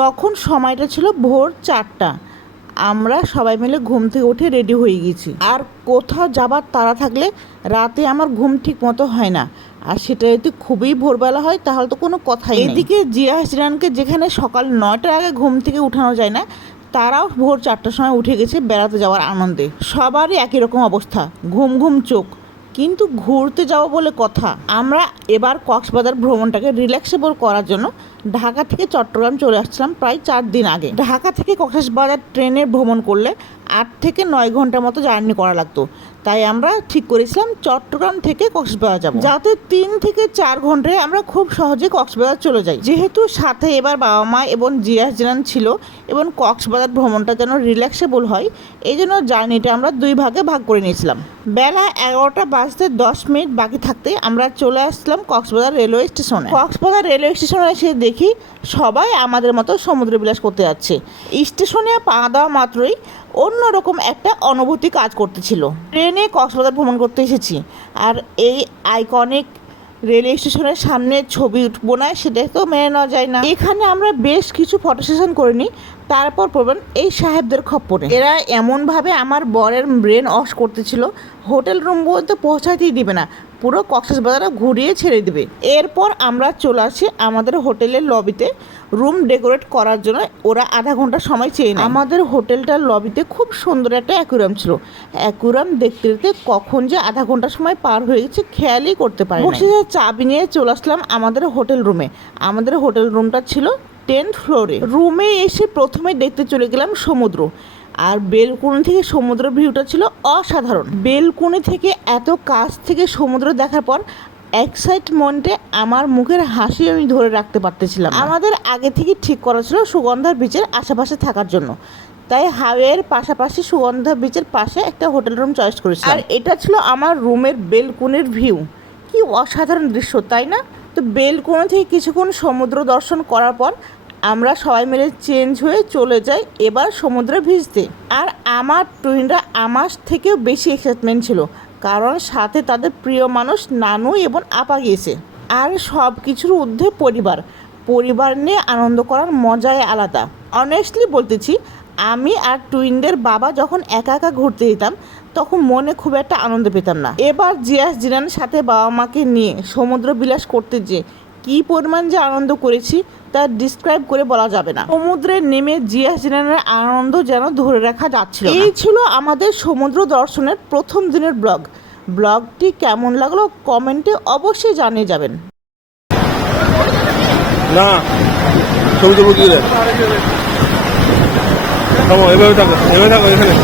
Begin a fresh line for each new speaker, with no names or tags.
তখন সময়টা ছিল ভোর চারটা। আমরা সবাই মিলে ঘুম থেকে উঠে রেডি হয়ে গেছি। আর কোথাও যাবার তাড়া থাকলে রাতে আমার ঘুম ঠিক মতো হয় না। আর সেটা যদি খুবই ভোরবেলা হয়, তাহলে তো কোনো কথাই এদিকে জিয়া হাসিরানকে যেখানে সকাল নয়টার আগে ঘুম থেকে উঠানো যায় না, তারাও ভোর চারটার সময় উঠে গেছে বেড়াতে যাওয়ার আনন্দে। সবারই একই রকম অবস্থা, ঘুম ঘুম চোখ। কিন্তু ঘুরতে যাব বলে কথা। আমরা এবার কক্সবাজার ভ্রমণটাকে রিল্যাক্সেবল করার জন্য ঢাকা থেকে চট্টগ্রাম চলে আসছিলাম প্রায় চার দিন আগে। ঢাকা থেকে কক্সবাজার ট্রেনে ভ্রমণ করলে আট থেকে নয় ঘণ্টার মতো জার্নি করা লাগতো। তাই আমরা ঠিক করেছিলাম চট্টগ্রাম থেকে কক্সবাজার যাব। যাতে তিন থেকে চার ঘন্টায় আমরা খুব সহজে কক্সবাজার চলে যাই। যেহেতু সাথে এবার বাবা মা এবং জিয়াস জানান ছিল এবং কক্সবাজার ভ্রমণটা যেন রিল্যাক্সেবল হয় এই জন্য জার্নিটা আমরা দুই ভাগে ভাগ করে নিয়েছিলাম। বেলা এগারোটা বাজতে দশ মিনিট বাকি থাকতে আমরা চলে আসলাম কক্সবাজার রেলওয়ে স্টেশনে। কক্সবাজার রেলওয়ে স্টেশনে এসে দেখি সবাই আমাদের মতো সমুদ্র বিলাস করতে যাচ্ছে। স্টেশনে পা দেওয়া মাত্রই অন্যরকম একটা অনুভূতি কাজ করতেছিল। ট্রেনে কক্সবাজার ভ্রমণ করতে এসেছি আর এই আইকনিক রেলওয়ে স্টেশনের সামনে ছবি উঠবো না, সেটা তো মেনে নেওয়া যায় না। এখানে আমরা বেশ কিছু ফটো সেশন করে নিই তারপর পড়বেন এই সাহেবদের খপ্পরে। এরা এমনভাবে আমার বরের ব্রেন অস করতেছিল হোটেল রুম বলতে পৌঁছাতেই দিবে না। পুরো কক্সবাজারে ঘুরিয়ে ছেড়ে দেবে। এরপর আমরা চলে আসি আমাদের হোটেলের লবিতে। রুম ডেকোরেট করার জন্য ওরা আধা ঘণ্টা সময় চেয়ে নেয়। আমাদের হোটেলটার লবিতে খুব সুন্দর একটা অ্যাকুরাম ছিল। অ্যাকুরাম দেখতে দেখতে কখন যে আধা ঘণ্টা সময় পার হয়ে গেছে খেয়ালই করতে পারি বসে চাবি নিয়ে চলে আসলাম আমাদের হোটেল রুমে। আমাদের হোটেল রুমটা ছিল টেন্থ ফ্লোরে। রুমে এসে প্রথমে দেখতে চলে গেলাম সমুদ্র। আর বেলকুনি থেকে সমুদ্র ভিউটা ছিল অসাধারণ। বেলকুনি থেকে এত কাছ থেকে সমুদ্র দেখার পর এক্সাইটমেন্টে আমার মুখের হাসি আমি ধরে রাখতে পারতেছিলাম আমাদের আগে থেকে ঠিক করা ছিল সুগন্ধার বিচের আশেপাশে থাকার জন্য। তাই হাওয়ের পাশাপাশি সুগন্ধা বিচের পাশে একটা হোটেল রুম চয়েস করেছি আর এটা ছিল আমার রুমের বেলকুনির ভিউ কি অসাধারণ দৃশ্য, তাই না? তো বেলকুনি থেকে কিছুক্ষণ সমুদ্র দর্শন করার পর আমরা সবাই মিলে চেঞ্জ হয়ে চলে যাই, এবার সমুদ্রে ভিজতে। আর আমার টুইনরা আমার থেকেও বেশি এক্সাইটমেন্ট ছিল, কারণ সাথে তাদের প্রিয় মানুষ নানু এবং আপা গিয়েছে। আর সব কিছুর ঊর্ধ্বে পরিবার পরিবার নিয়ে আনন্দ করার মজাই আলাদা। অনেস্টলি বলতেছি, আমি আর টুইনদের বাবা যখন একা একা ঘুরতে যেতাম, তখন মনে খুব একটা আনন্দ পেতাম না। এবার জিয়াস জিরানের সাথে বাবা মাকে নিয়ে সমুদ্র বিলাস করতে যে কি পরিমাণ যে আনন্দ করেছি তা ডিসক্রাইব করে বলা যাবে না। সমুদ্রে নেমে জিয়াস জিরানের আনন্দ যেন ধরে রাখা যাচ্ছিল এই ছিল আমাদের সমুদ্র দর্শনের প্রথম দিনের ব্লগ। ব্লগটি কেমন লাগল কমেন্টে অবশ্যই জানিয়ে যাবেন।
না এভাবে থাকো এভাবে থাকো এখানে।